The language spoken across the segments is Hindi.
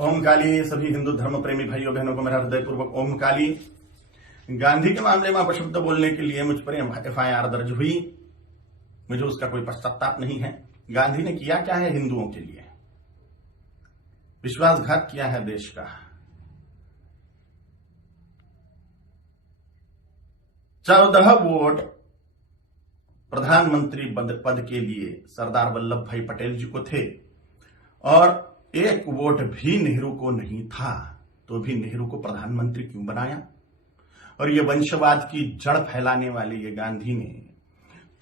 ओम काली। सभी हिंदू धर्म प्रेमी भाइयों बहनों को मेरा हृदयपूर्वक ओम काली। गांधी के मामले में अपशब्द बोलने के लिए मुझ पर एफआईआर दर्ज हुई। मुझे उसका कोई पश्चाताप नहीं है। गांधी ने किया क्या है हिंदुओं के लिए? विश्वासघात किया है देश का। चौदह वोट प्रधानमंत्री पद के लिए सरदार वल्लभ भाई पटेल जी को थे और एक वोट भी नेहरू को नहीं था, तो भी नेहरू को प्रधानमंत्री क्यों बनाया? और ये वंशवाद की जड़ फैलाने वाले ये गांधी ने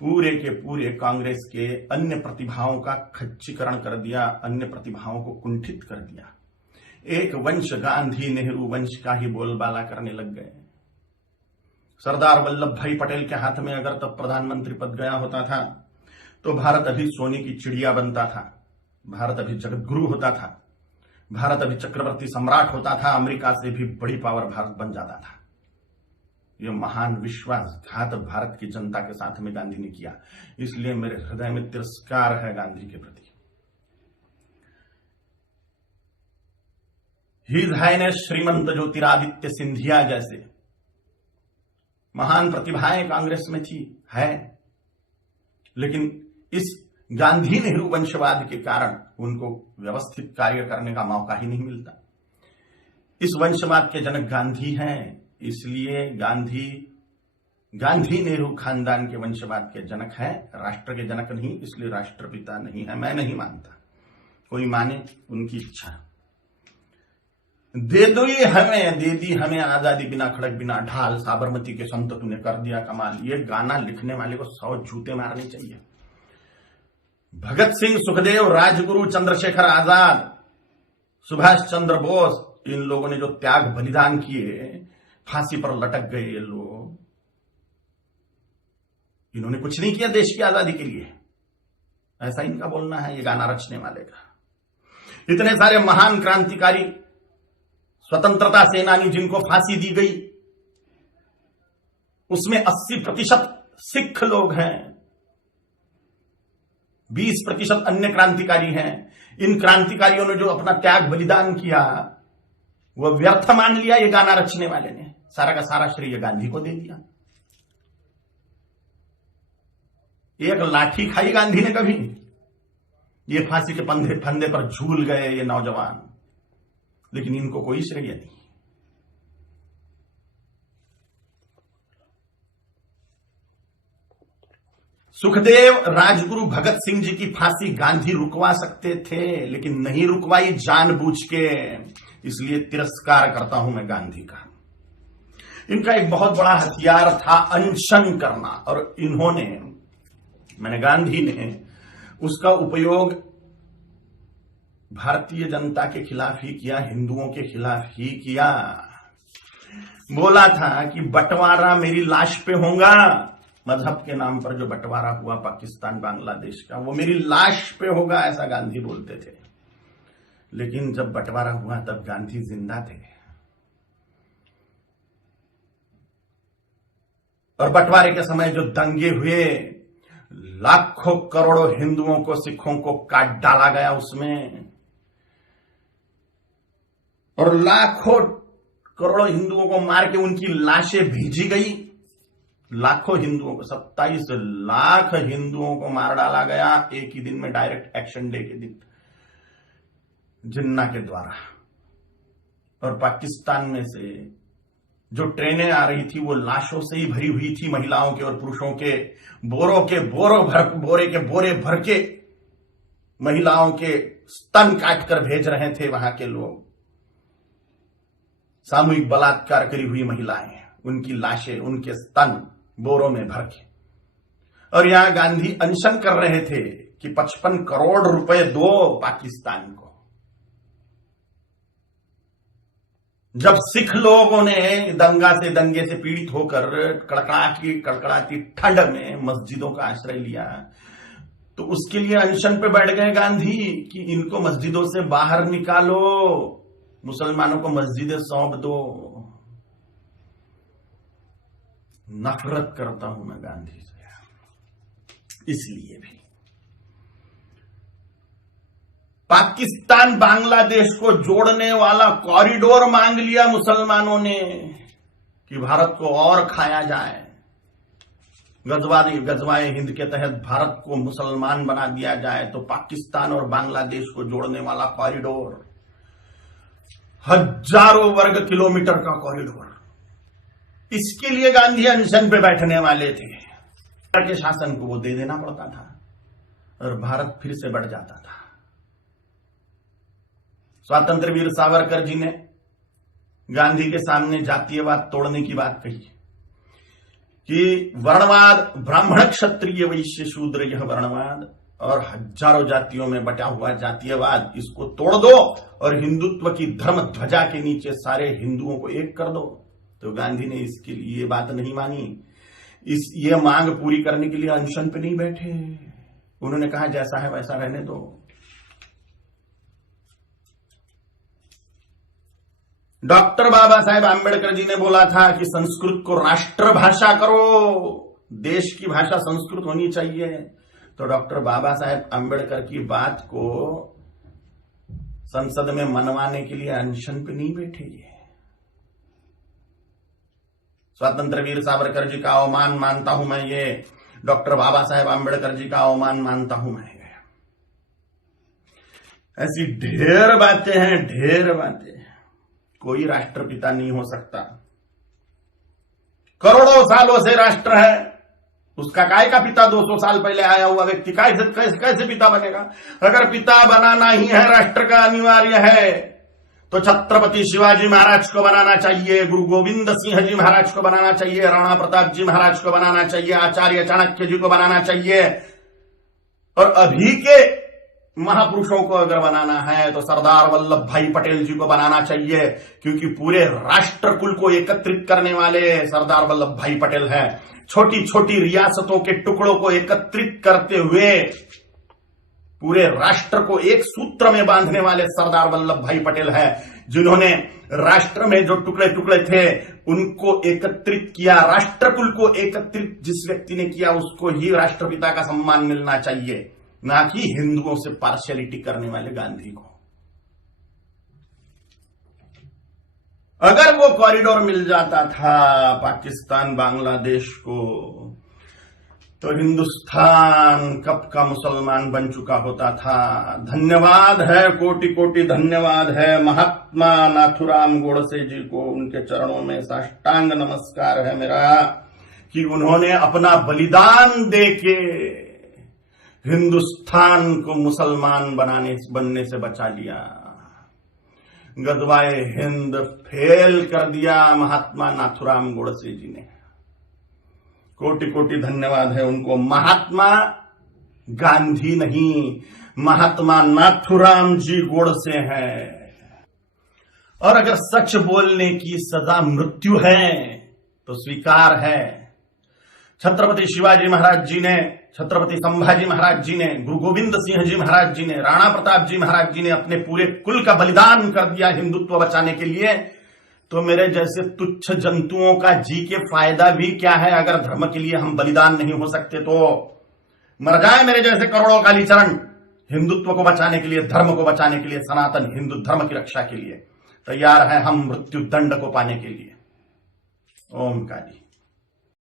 पूरे के पूरे कांग्रेस के अन्य प्रतिभाओं का खच्चीकरण कर दिया, अन्य प्रतिभाओं को कुंठित कर दिया। एक वंश गांधी नेहरू वंश का ही बोलबाला करने लग गए। सरदार वल्लभ भाई पटेल के हाथ में अगर तब प्रधानमंत्री पद गया होता था तो भारत अभी सोने की चिड़िया बनता था, भारत अभी जगत गुरु होता था, भारत अभी चक्रवर्ती सम्राट होता था, अमेरिका से भी बड़ी पावर भारत बन जाता था। यह महान विश्वासघात भारत की जनता के साथ में गांधी ने किया, इसलिए मेरे हृदय में तिरस्कार है गांधी के प्रति। हिज हाइनेस श्रीमंत ज्योतिरादित्य सिंधिया जैसे महान प्रतिभाएं कांग्रेस में थी, है, लेकिन इस गांधी नेहरू वंशवाद के कारण उनको व्यवस्थित कार्य करने का मौका ही नहीं मिलता। इस वंशवाद के जनक गांधी हैं, इसलिए गांधी नेहरू खानदान के वंशवाद के जनक हैं, राष्ट्र के जनक नहीं, इसलिए राष्ट्रपिता नहीं है। मैं नहीं मानता, कोई माने उनकी इच्छा। दे दी हमें आजादी, बिना खड़क बिना ढाल, साबरमती के संत तूने कर दिया कमाल। ये गाना लिखने वाले को 100 जूते मारने चाहिए। भगत सिंह, सुखदेव, राजगुरु, चंद्रशेखर आजाद, सुभाष चंद्र बोस, इन लोगों ने जो त्याग बलिदान किए, फांसी पर लटक गए ये लोग, इन्होंने कुछ नहीं किया देश की आजादी के लिए, ऐसा इनका बोलना है ये गाना रचने वाले का। इतने सारे महान क्रांतिकारी, स्वतंत्रता सेनानी जिनको फांसी दी गई, उसमें 80% सिख लोग हैं, 20% अन्य क्रांतिकारी हैं। इन क्रांतिकारियों ने जो अपना त्याग बलिदान किया वह व्यर्थ मान लिया ये गाना रचने वाले ने, सारा का सारा श्रेय गांधी को दे दिया। एक लाठी खाई गांधी ने कभी? ये फांसी के फंदे पर झूल गए ये नौजवान, लेकिन इनको कोई श्रेय नहीं। सुखदेव, राजगुरु, भगत सिंह जी की फांसी गांधी रुकवा सकते थे, लेकिन नहीं रुकवाई जानबूझ के, इसलिए तिरस्कार करता हूं मैं गांधी का। इनका एक बहुत बड़ा हथियार था अनशन करना, और गांधी ने उसका उपयोग भारतीय जनता के खिलाफ ही किया, हिंदुओं के खिलाफ ही किया। बोला था कि बंटवारा मेरी लाश पे होगा, मजहब के नाम पर जो बंटवारा हुआ पाकिस्तान बांग्लादेश का, वो मेरी लाश पे होगा, ऐसा गांधी बोलते थे। लेकिन जब बंटवारा हुआ तब गांधी जिंदा थे, और बंटवारे के समय जो दंगे हुए, लाखों करोड़ों हिंदुओं को, सिखों को काट डाला गया उसमें, और लाखों करोड़ों हिंदुओं को मार के उनकी लाशें भेजी गई। लाखों हिंदुओं को, 27 लाख हिंदुओं को मार डाला गया एक ही दिन में, डायरेक्ट एक्शन डे के दिन, जिन्ना के द्वारा। और पाकिस्तान में से जो ट्रेनें आ रही थी वो लाशों से ही भरी हुई थी, महिलाओं के और पुरुषों के, बोरे के बोरे भर के महिलाओं के स्तन काटकर भेज रहे थे वहां के लोग। सामूहिक बलात्कार करी हुई महिलाएं, उनकी लाशें, उनके स्तन बोरों में भर के। और यहां गांधी अनशन कर रहे थे कि 55 करोड़ रुपए दो पाकिस्तान को। जब सिख लोगों ने दंगे से पीड़ित होकर कड़कड़ाती ठंड में मस्जिदों का आश्रय लिया, तो उसके लिए अनशन पे बैठ गए गांधी कि इनको मस्जिदों से बाहर निकालो, मुसलमानों को मस्जिदें सौंप दो। नफरत करता हूं मैं गांधी से, इसलिए भी पाकिस्तान बांग्लादेश को जोड़ने वाला कॉरिडोर मांग लिया मुसलमानों ने कि भारत को और खाया जाए। गजवाए हिंद के तहत भारत को मुसलमान बना दिया जाए। तो पाकिस्तान और बांग्लादेश को जोड़ने वाला कॉरिडोर, हजारों वर्ग किलोमीटर का कॉरिडोर, इसके लिए गांधी अनशन पे बैठने वाले थे। के शासन को वो दे देना पड़ता था और भारत फिर से बढ़ जाता था। स्वतंत्र वीर सावरकर जी ने गांधी के सामने जातीयवाद तोड़ने की बात कही कि वर्णवाद, ब्राह्मण क्षत्रिय वैश्य शूद्र यह वर्णवाद और हजारों जातियों में बटा हुआ जातीयवाद, इसको तोड़ दो और हिंदुत्व की धर्म ध्वजा के नीचे सारे हिंदुओं को एक कर दो। तो गांधी ने इसके लिए बात नहीं मानी। ये मांग पूरी करने के लिए अनशन पे नहीं बैठे। उन्होंने कहा जैसा है वैसा रहने दो। डॉक्टर बाबा साहेब आंबेडकर जी ने बोला था कि संस्कृत को राष्ट्रभाषा करो, देश की भाषा संस्कृत होनी चाहिए। तो डॉक्टर बाबा साहेब आंबेडकर की बात को संसद में मनवाने के लिए अनशन पे नहीं बैठे। स्वतंत्र वीर सावरकर जी का अवमान मानता हूं मैं, ये डॉक्टर बाबा साहेब आंबेडकर जी का अवमान मानता हूं मैं। ऐसी ढेर बातें हैं, ढेर बातें। कोई राष्ट्रपिता नहीं हो सकता। करोड़ों सालों से राष्ट्र है, उसका काय का पिता 200 साल पहले आया हुआ व्यक्ति कैसे पिता बनेगा? अगर पिता बनाना ही है, राष्ट्र का अनिवार्य है, तो छत्रपति शिवाजी महाराज को बनाना चाहिए, गुरु गोविंद सिंह जी महाराज को बनाना चाहिए, राणा प्रताप जी महाराज को बनाना चाहिए, आचार्य चाणक्य जी को बनाना चाहिए। और अभी के महापुरुषों को अगर बनाना है तो सरदार वल्लभ भाई पटेल जी को बनाना चाहिए, क्योंकि पूरे राष्ट्र कुल को एकत्रित करने वाले सरदार वल्लभ भाई पटेल हैं। छोटी छोटी रियासतों के टुकड़ों को एकत्रित करते हुए पूरे राष्ट्र को एक सूत्र में बांधने वाले सरदार वल्लभ भाई पटेल हैं, जिन्होंने राष्ट्र में जो टुकड़े टुकड़े थे उनको एकत्रित किया। राष्ट्र कुल को एकत्रित जिस व्यक्ति ने किया उसको ही राष्ट्रपिता का सम्मान मिलना चाहिए, ना कि हिंदुओं से पार्शियलिटी करने वाले गांधी को। अगर वो कॉरिडोर मिल जाता था पाकिस्तान बांग्लादेश को, तो हिंदुस्तान कब का मुसलमान बन चुका होता था। धन्यवाद है, कोटि कोटि धन्यवाद है महात्मा नाथुराम गोडसे जी को। उनके चरणों में साष्टांग नमस्कार है मेरा कि उन्होंने अपना बलिदान देके हिंदुस्तान को मुसलमान बनने से बचा लिया। गजवाए हिंद फेल कर दिया महात्मा नाथुराम गोडसे जी ने। कोटि कोटि धन्यवाद है उनको। महात्मा गांधी नहीं, महात्मा नाथुराम जी गोडसे हैं। और अगर सच बोलने की सजा मृत्यु है तो स्वीकार है। छत्रपति शिवाजी महाराज जी ने, छत्रपति संभाजी महाराज जी ने, गुरु गोविंद सिंह जी महाराज जी ने, राणा प्रताप जी महाराज जी ने अपने पूरे कुल का बलिदान कर दिया हिंदुत्व बचाने के लिए। तो मेरे जैसे तुच्छ जंतुओं का जी के फायदा भी क्या है? अगर धर्म के लिए हम बलिदान नहीं हो सकते तो मर जाए मेरे जैसे करोड़ों कालीचरण हिंदुत्व को बचाने के लिए, धर्म को बचाने के लिए, सनातन हिंदू धर्म की रक्षा के लिए तैयार है हम मृत्यु दंड को पाने के लिए। ओम काली।